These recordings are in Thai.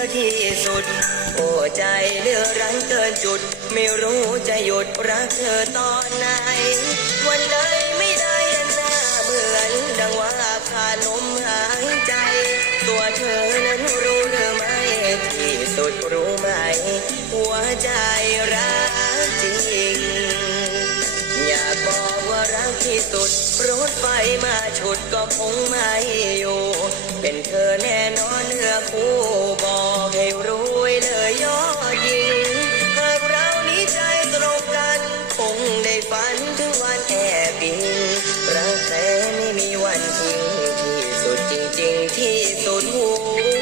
อที่สุด โอ้ใจเลือรังเกินจุด ไม่รู้จะหยุดรักเธอตอนไหน วันใดไม่ได้เห็นหน้าเหมือน ดังว่าขาดลมหายใจ ตัวเธอนั้นรู้หรือไม่ที่สุดรู้ไหม หัวใจรักจริง อยากบอกว่ารักที่สุดรถไฟมาฉุดก็คงไม่ วันทิ้งที่สุดจริงๆที่สุดหั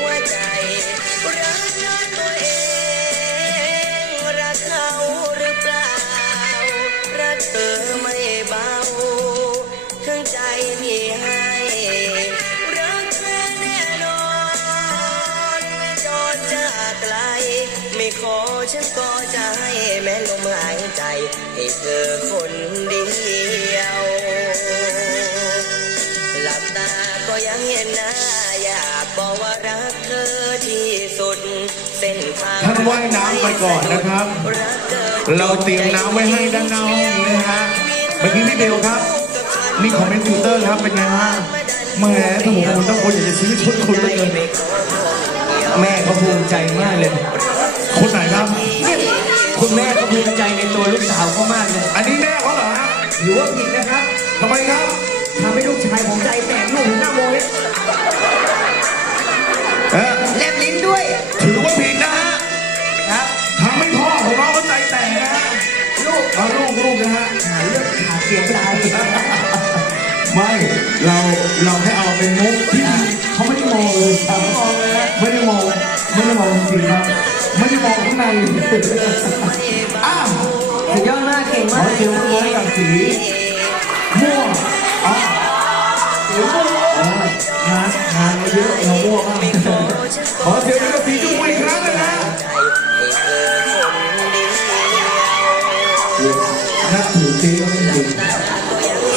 วใจรักนั้นตัวเองรักเขาหรือเปล่า รักเธอไม่เบาทั้งใจมีให้รักเธอแน่นอนไม่จอดจากไกล ไม่ขอฉันก็จะให้แม้ลมหายใจ ให้เธอคนดี ยังเห็นหน้าอยากบอกว่ารักเธอที่สุดเส้นทางท่านว่ายน้ำไปก่อนนะครับรักเกินเราเตรียมน้ำไว้ให้ด้านหน้าห้องนี้นะฮะเมื่อกี้พี่เบลครับนี่คอมเมนต์ติวเตอร์ครับเป็นไงฮะแหม่ถ้าผมคุณต้องคนอยากจะซื้อชุดคุณเหลยแม่เขาภูมิใจมากเลยคนไหนครับเนี่ยคุณแม่เขาภูมิใจในตัวลูกสาวเขามากเลย อันนี้แม่เขาเหรอฮะถือว่าผิดนะครับทำไมครับ ทำให้ลูกชายผมใจแตกลูกหน้าโมเลยเออแลบลิ้นด้วย ถือว่าผิดนะฮะครับ ทำให้พ่อของเราก็ใจแตกนะฮะลูกเอาลูกลูกนะฮะ หาเรื่องขาดเสียงใจไม่เราเราแค่เอาเป็นมุกที่เขาไม่ได้มองเลยครับไม่ได้มองไม่ได้มองจริงๆครับไม่ได้มองข้างใน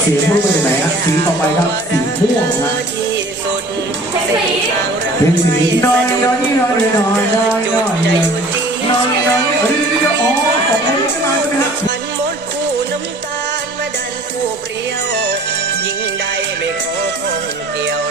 สียงรู้ไปไหนฮะสีต่อไปครับสีม่วงนะเป็นสีน้อยน้อยน้อยน้อยน้อยน้อยน้อยน้อยเฮ้ยเดี๋ยวอ๋อสองคนนี้อยน้อยหมครับมันมดคู่น้ำตาลมาดันคู่เปรี้ยว ยิ่งใดไม่ขอคงเกี่ยว